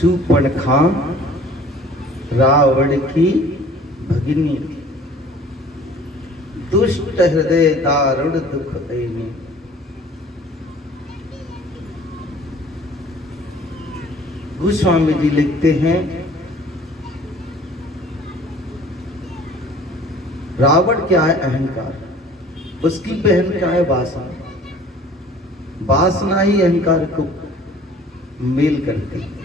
शूर्पणखा रावण की भगिनी, दुष्ट हृदय दारुण दुख ऐनी। गोस्वामी जी लिखते हैं, रावण क्या है? अहंकार। उसकी बहन क्या है? वासना। वासना ही अहंकार को मेल करती है।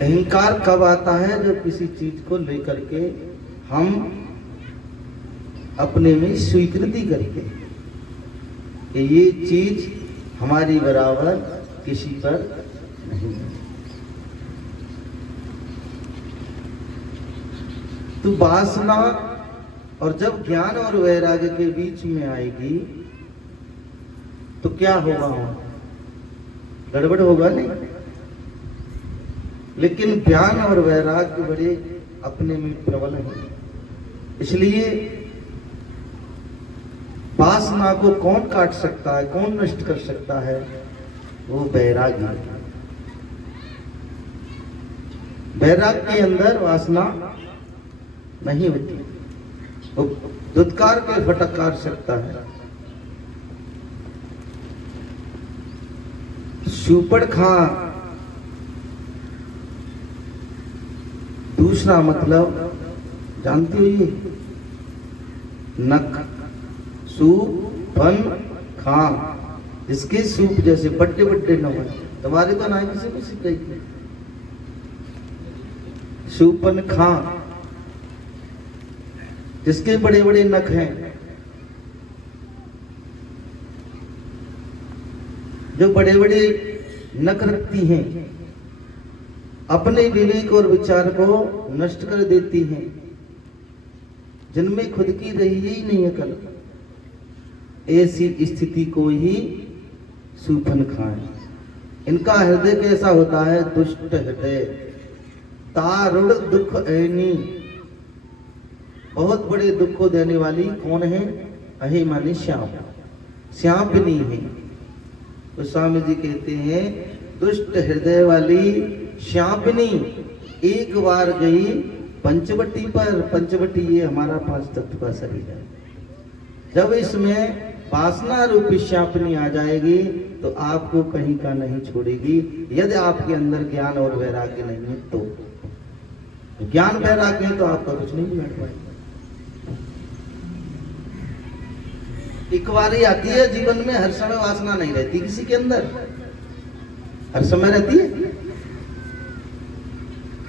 अहंकार कब आता है? जब किसी चीज को लेकर के हम अपने में स्वीकृति करते हैं कि ये चीज हमारी बराबर किसी पर नहीं है। तो वासना, और जब ज्ञान और वैराग्य के बीच में आएगी तो क्या होगा? गड़बड़ होगा नहीं। लेकिन ज्ञान और वैराग्य बड़े अपने में प्रबल हैं, इसलिए वासना को कौन काट सकता है, कौन नष्ट कर सकता है? वो वैराग्य। वैराग्य के अंदर वासना नहीं होती, वो दुत्कार के फटकार सकता है। शूर्पणखा दूसरा मतलब जानती हो? ये नख, शूर्पणखा, इसके सूप जैसे बड्डे बड्डे नख हैं। तुम्हारे तो ना किसी को सीख रही। शूर्पणखा जिसके बड़े बड़े नख हैं, जो बड़े बड़े नख रखती हैं, अपने विवेक और विचार को नष्ट कर देती हैं, जिनमें खुद की रही ही नहीं अकल, ऐसी स्थिति को ही शूर्पणखा है। इनका हृदय कैसा होता है? दुष्ट हृदय, दारुण दुख ऐनी। बहुत बड़े दुख को देने वाली कौन है? अहि माने श्याम, श्यापिनी है। तो स्वामी जी कहते हैं, दुष्ट हृदय वाली श्यापिनी एक बार गई पंचवटी पर। पंचवटी ये हमारा 5 तत्व का शरीर है। जब इसमें वासना रूपी श्यापिनी आ जाएगी तो आपको कहीं का नहीं छोड़ेगी, यदि आपके अंदर ज्ञान और वैराग्य नहीं है तो। ज्ञान वैराग्य है तो आपका कुछ नहीं बिगड़ पाएगा। एक बार आती है जीवन में, हर समय वासना नहीं रहती किसी के अंदर, हर समय रहती है।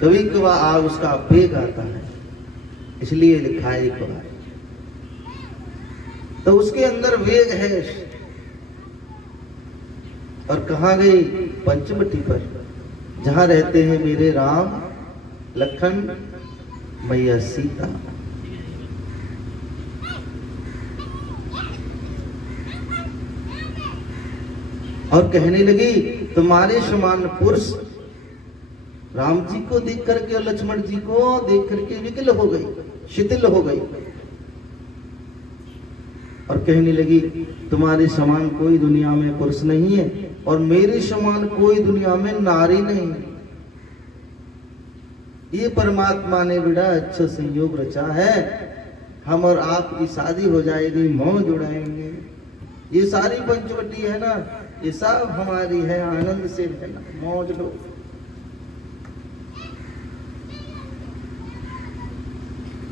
कभी कभार उसका वेग आता है, इसलिए लिखा है एक बार। तो उसके अंदर वेग है। और कहाँ गई? पंचवटी पर, जहां रहते हैं मेरे राम लखन मैया सीता। और कहने लगी, तुम्हारे समान पुरुष राम जी को देख करके और लक्ष्मण जी को देख करके विकल हो गई, शिथिल हो गई। और कहने लगी, तुम्हारे समान कोई दुनिया में पुरुष नहीं है और मेरे समान कोई दुनिया में नारी नहीं है। ये परमात्मा ने बड़ा अच्छा संयोग रचा है। हम और आपकी शादी हो जाएगी, मौज उड़ाएंगे। ये सारी पंचवटी है ना, ये सब हमारी है, आनंद से रहना, मौज लो।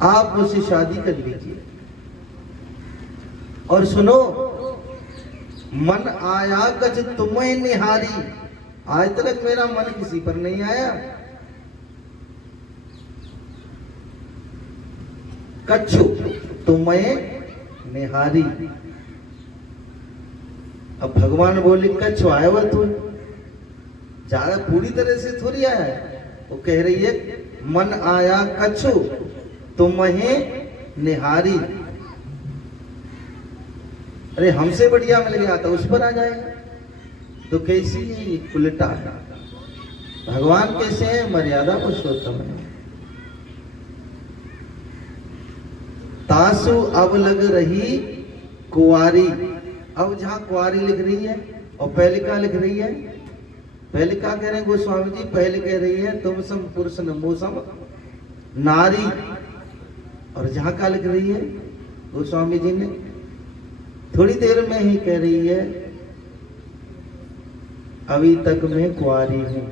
आप मुझसे शादी कर लीजिए। और सुनो, मन आया गज तुम्हें निहारी। आज तक मेरा मन किसी पर नहीं आया। कछु तुम्हें निहारी। अब भगवान बोले कछु आया हुआ तू, ज्यादा पूरी तरह से थोड़ी आया है। वो कह रही है, मन आया कछु तुम्हें निहारी। अरे हमसे बढ़िया मिल गया तो उस पर आ जाएगा। तो कैसी उल्टा है। भगवान कैसे है? मर्यादा पुरुषोत्तम है। तासु अब लग रही कुंवारी। अब जहाँ कुंवारी लिख रही है और पहले क्या लिख रही है, पहले क्या कह रहे हैं गोस्वामी जी, पहले कह रही है तुम सम पुरुष नमो सम नारी, और जहाँ क्या लिख रही है गोस्वामी जी ने थोड़ी देर में ही कह रही है अभी तक मैं कुंवारी हूं।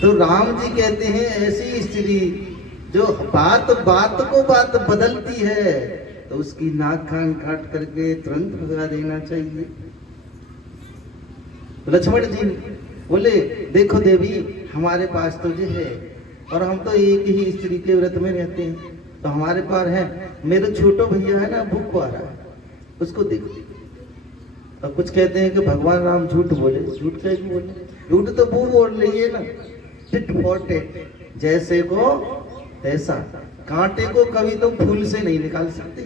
तो राम जी कहते हैं ऐसी स्त्री जो बात बात को बात बदलती है तो उसकी नाक कान काट करके तुरंत भगा देना चाहिए। लक्ष्मण जी बोले देखो देवी हमारे पास तो जो है और हम तो एक ही स्त्री के व्रत में रहते हैं, तो हमारे पास है, मेरे छोटो भैया है ना भूख पा रहा है उसको देखो। और कुछ कहते हैं कि भगवान राम झूठ बोले, झूठ कैसे बोले, झूठ तो वो बोल रही है ना, टिट फॉर टेट, जैसे को तैसा। कांटे को कभी तुम फूल से नहीं निकाल सकते,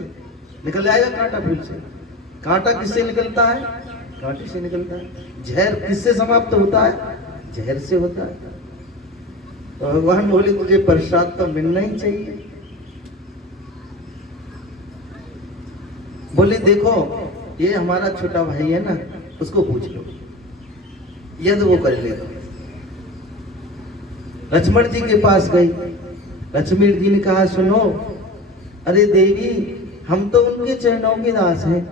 निकल जाएगा कांटा फूल से। कांटा किससे निकलता है, कांटे से निकलता है। जहर किससे समाप्त होता है, जहर से होता है। तो भगवान बोले तुझे प्रसाद तो मिलना ही चाहिए। बोले देखो ये हमारा छोटा भाई है ना, उसको पूछ लो यदि वो कर लेगा। लक्ष्मण जी के पास गई, लक्ष्मण जी ने कहा सुनो, अरे देवी हम तो उनके चरणों के दास हैं,